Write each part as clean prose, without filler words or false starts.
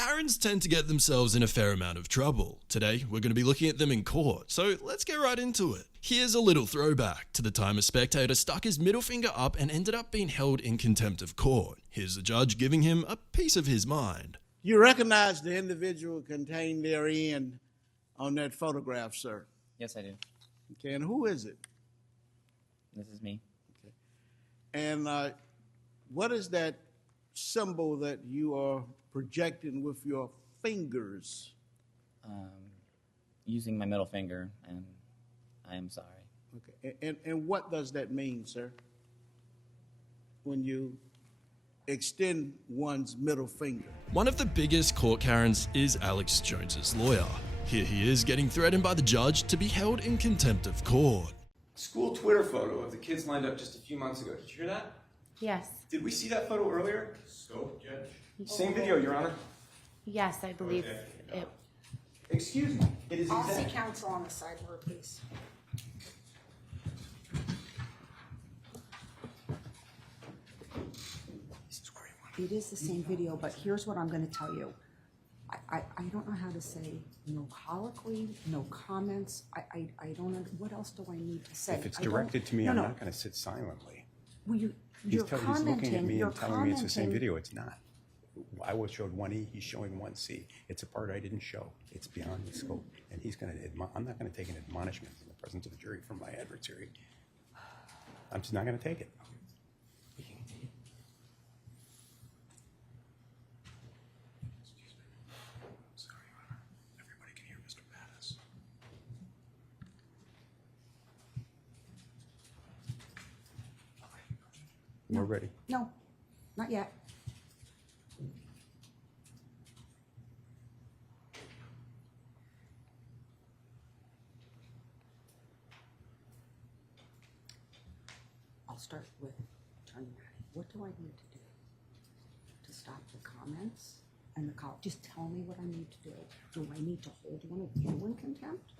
Karens tend to get themselves in a fair amount of trouble. Today, we're going to be looking at them in court, so let's get right into it. Here's a little throwback to the time a spectator stuck his middle finger up and ended up being held in contempt of court. Here's the judge giving him a piece of his mind. You recognize the individual contained therein on that photograph, sir? Yes, I do. Okay, and who is it? This is me. Okay. And what is that symbol that you are projecting with your fingers? Using my middle finger, and I am sorry. Okay, and what does that mean, sir? When you extend one's middle finger. One of the biggest court Karens is Alex Jones's lawyer. Here he is getting threatened by the judge to be held in contempt of court. School Twitter photo of the kids lined up just a few months ago. Did you hear that? Yes. Did we see that photo earlier? Scope, Judge? Same video, Your Honor. Yes, I believe it. Excuse me. It is I'll see exact. counsel on the sideboard, please. It is the same video, but here's what I'm going to tell you. I don't know how to say no colloquy, no comments. I don't know. What else do I need to say? If it's directed to me, I'm not going to sit silently. Well, you're He's looking at me and telling me it's the same commenting. video. It's not. I was showed 1E, he's showing 1C. It's a part I didn't show. It's beyond the scope. And he's going to, I'm not going to take an admonishment in the presence of the jury from my adversary. I'm just not going to take it. Sorry, Your Honor. Everybody can hear Mr. Pattis. We're ready. No, not yet. I'll start with Attorney Maddie. What do I need to do to stop the comments and the call? Just tell me what I need to do. Do I need to hold one of you in contempt?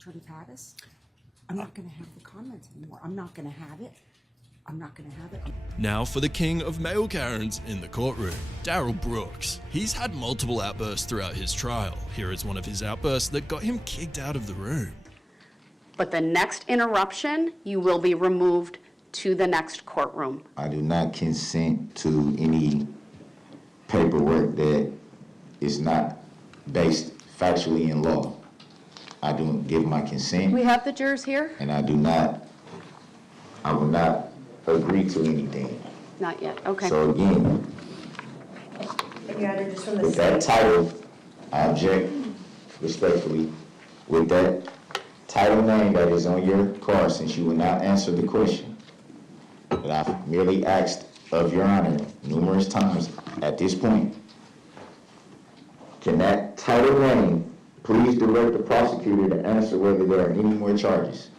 Attorney Pattis? I'm not going to have the comments anymore. I'm not going to have it. I'm not going to have it. Now for the king of male Karens in the courtroom, Darrell Brooks. He's had multiple outbursts throughout his trial. Here is one of his outbursts that got him kicked out of the room. But the next interruption, you will be removed to the next courtroom. I do not consent to any paperwork that is not based factually in law. I don't give my consent. We have the jurors here? And I will not agree to anything. Not yet, okay. So again, with that title, I object respectfully. With that title name that is on your card, since you will not answer the question that I've merely asked of Your Honor numerous times at this point, can that title name please direct the prosecutor to answer whether there are any more charges?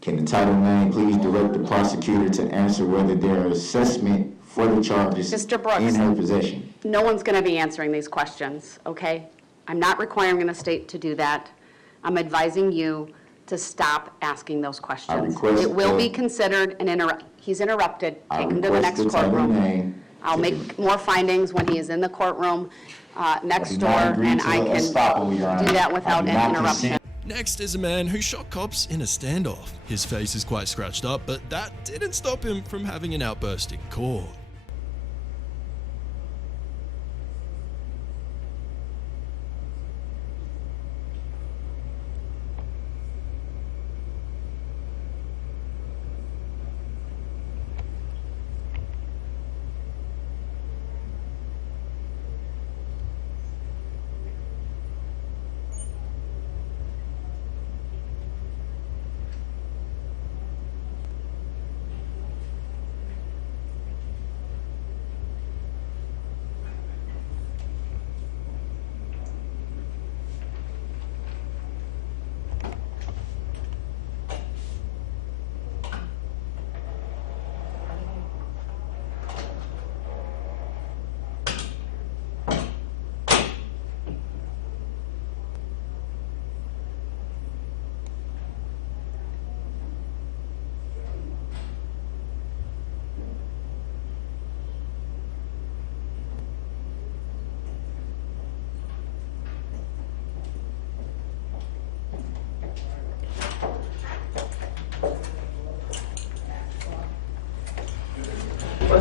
Can the title name please direct the prosecutor to answer whether there are assessment for the charges Mr. Brooks, in her possession? no one's going to be answering these questions, okay? I'm not requiring the state to do that. I'm advising you to stop asking those questions. request It will be the- considered an he's interrupted. I Take him to the request next the title courtroom. name I'll to make more findings when he is in the courtroom next do door, not agree and to I a can estoppel, Your Honor. do that I without do an not interruption. consent. Next is a man who shot cops in a standoff. His face is quite scratched up, but that didn't stop him from having an outburst in court.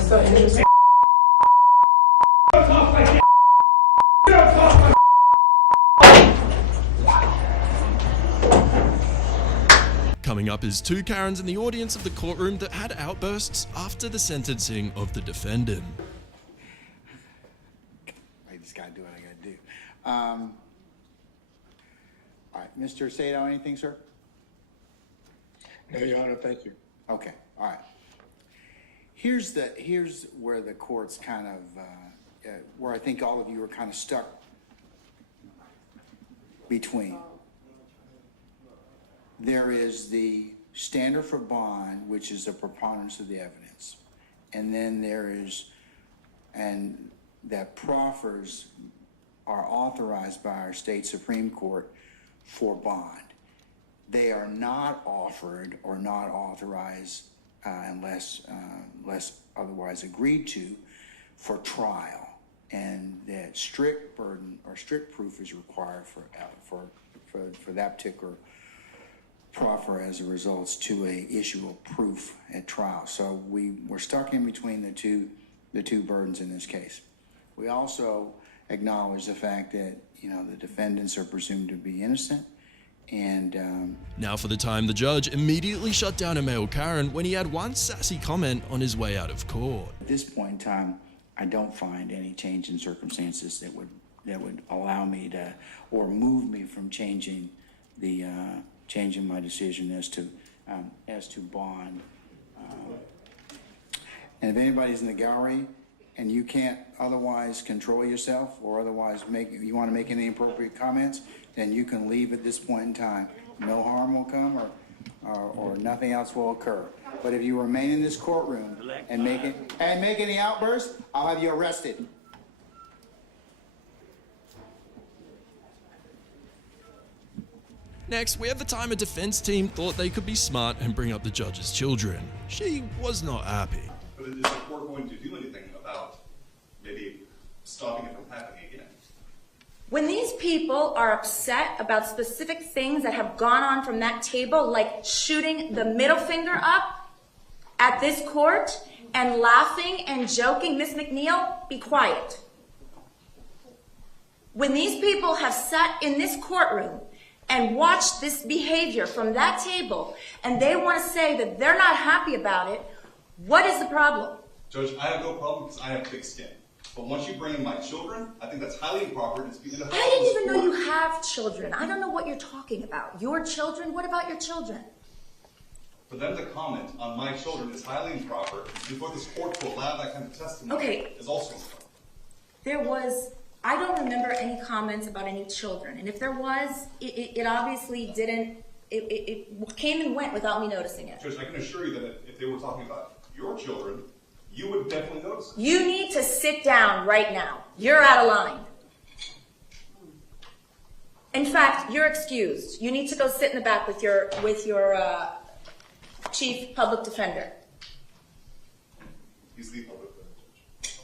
so interesting. Coming up is two Karens in the audience of the courtroom that had outbursts after the sentencing of the defendant. I just gotta do what I gotta do. All right, Mr. Sato, anything, sir? No, Your Honor, thank you. Okay, all right. Here's where the court's kind of, where I think all of you are kind of stuck between. There is the standard for bond, which is a preponderance of the evidence. And then there is, and that proffers are authorized by our state Supreme Court for bond. They are not offered or not authorized unless otherwise agreed to for trial. And that strict burden or strict proof is required for that particular proffer as a result to a issue of proof at trial. So we're stuck in between the two burdens in this case. We also acknowledge the fact that, you know, the defendants are presumed to be innocent. And now for the time the judge immediately shut down a male Karen when he had one sassy comment on his way out of court. At this point in time, I don't find any change in circumstances that would allow me to, or move me from changing my decision as to bond. And if anybody's in the gallery and you can't otherwise control yourself or otherwise you want to make any appropriate comments, then you can leave at this point in time. No harm will come or nothing else will occur. But if you remain in this courtroom and make any outbursts, I'll have you arrested. Next, we have the time a defense team thought they could be smart and bring up the judge's children. She was not happy. But is the court going to do anything about maybe stopping it from happening again? When these people are upset about specific things that have gone on from that table, like shooting the middle finger up at this court and laughing and joking, Miss McNeil, be quiet. When these people have sat in this courtroom and watched this behavior from that table and they want to say that they're not happy about it, what is the problem? Judge, I have no problem because I have thick skin. But once you bring in my children, I think that's highly improper. I didn't even know you have children. I don't know what you're talking about. Your children? What about your children? For them to comment on my children is highly improper, and for this court to allow that kind of testimony is also improper. I don't remember any comments about any children. And if there was, it obviously didn't, it came and went without me noticing it. Judge, I can assure you that if they were talking about your children, you would definitely notice it. You need to sit down right now. You're out of line. In fact, you're excused. You need to go sit in the back with your chief public defender. He's the public defender, Judge.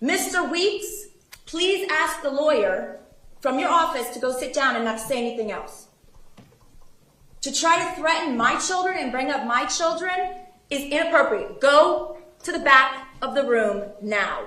Mr. Weeks, please ask the lawyer from your office to go sit down and not say anything else. To try to threaten my children and bring up my children is inappropriate. Go to the back of the room now.